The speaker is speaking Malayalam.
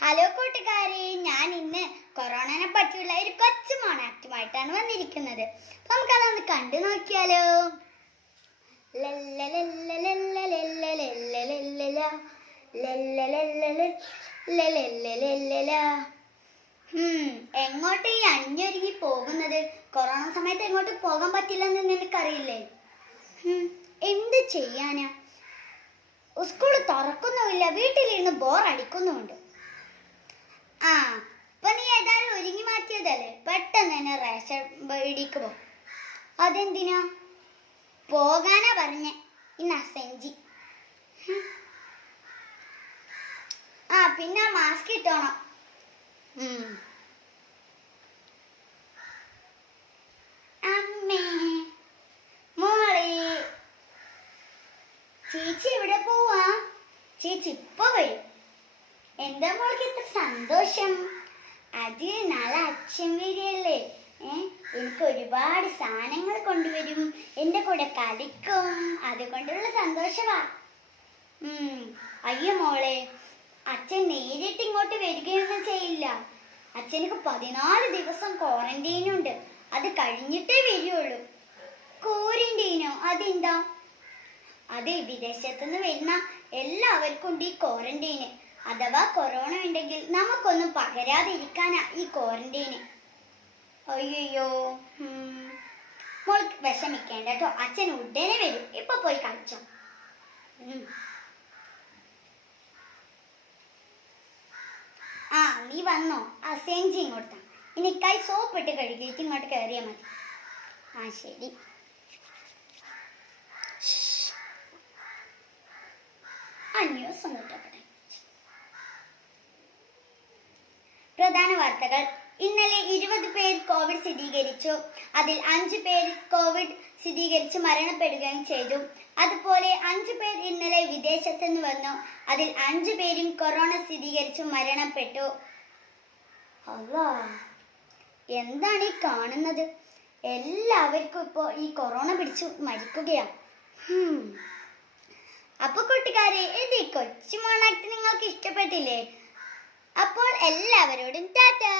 ഹലോ കൂട്ടുകാരെ, ഞാൻ ഇന്ന് കൊറോണനെ പറ്റിയുള്ള ഒരു കൊച്ചു മോണാക്റ്റുമായിട്ടാണ് വന്നിരിക്കുന്നത്. അപ്പൊ നമുക്കതൊന്ന് കണ്ടു നോക്കിയാലോ. എങ്ങോട്ട് ഈ അണിഞ്ഞൊരുങ്ങി പോകുന്നത്? കൊറോണ സമയത്ത് എങ്ങോട്ട് പോകാൻ പറ്റില്ലെന്ന് നിനക്കറിയില്ലേ? എന്ത് ചെയ്യാനാ? സ്കൂൾ തുറക്കുന്നുമില്ല, വീട്ടിലിരുന്ന് ബോർ അടിക്കുന്നുമുണ്ട്. ഇപ്പൊ നീ ഏതായാലും ഒരുങ്ങി മാറ്റിയതല്ലേ, പെട്ടെന്ന് തന്നെ റേഷൻ പീടിക്ക് പോ. അതെന്തിനാ? പോകാനാ പറഞ്ഞേ. ഇന്നാ സെഞ്ചി. പിന്നെ മാസ്ക് ഇട്ടോണം. അമ്മേ, മോളെ, ചേച്ചി എവിടെ പോവാ? ചേച്ചി ഇപ്പൊ വരും. എന്താ മോൾക്ക് ഇത്ര സന്തോഷം? അത് നാളെ അച്ഛൻ വരികയല്ലേ. എനിക്ക് ഒരുപാട് സാധനങ്ങൾ കൊണ്ടുവരും, എന്റെ കൂടെ കളിക്കും, അതുകൊണ്ടുള്ള സന്തോഷമാ. അയ്യോ മോളെ, അച്ഛൻ നേരിട്ട് ഇങ്ങോട്ട് വരികയൊന്നും ചെയ്യില്ല. അച്ഛനക്ക് 14 ദിവസം ക്വാറന്റൈനുണ്ട്, അത് കഴിഞ്ഞിട്ടേ വരികയുള്ളൂ. ക്വാറന്റൈനോ? അതെന്താ? അത് വിദേശത്തുനിന്ന് വരുന്ന എല്ലാവർക്കും ഉണ്ട് ഈ ക്വാറന്റൈന്. അഥവാ കൊറോണ ഉണ്ടെങ്കിൽ നമുക്കൊന്നും പകരാതിരിക്കാനാ ഈ ക്വാറന്റൈന്. അയ്യോ, മോൾ വിഷമിക്കേണ്ട കേട്ടോ, അച്ഛൻ ഉടനെ വരും. ഇപ്പൊ പോയി കളിച്ചോ. നീ വന്നോ? സെഞ്ചി ഇങ്ങോട്ടാ. ഇനി കൈ സോപ്പിട്ട് കഴുകിയിട്ട് ഇങ്ങോട്ട് കയറിയാ മതി. ശരി. ന്യൂസ് അങ്ങോട്ടെ. പ്രധാന വാർത്തകൾ. ഇന്നലെ 20 പേർ കോവിഡ് സ്ഥിരീകരിച്ചു. അതിൽ 5 പേർ കോവിഡ് സ്ഥിരീകരിച്ച് മരണപ്പെടുകയും ചെയ്തു. അതുപോലെ 5 പേർ ഇന്നലെ വിദേശത്ത് നിന്ന് വന്നു. അതിൽ 5 പേരും കൊറോണ സ്ഥിരീകരിച്ചു മരണപ്പെട്ടു. അല്ലാ, എന്താണ് ഈ കാണുന്നത്? എല്ലാവർക്കും ഇപ്പോ ഈ കൊറോണ പിടിച്ചു മരിക്കുകയാ. അപ്പൊ കൂട്ടുകാരെ, ഇത് കൊച്ചു മോണാക്ട് നിങ്ങൾക്ക് ഇഷ്ടപ്പെട്ടില്ലേ? അപ്പോൾ എല്ലാവരോടും ടാറ്റാ.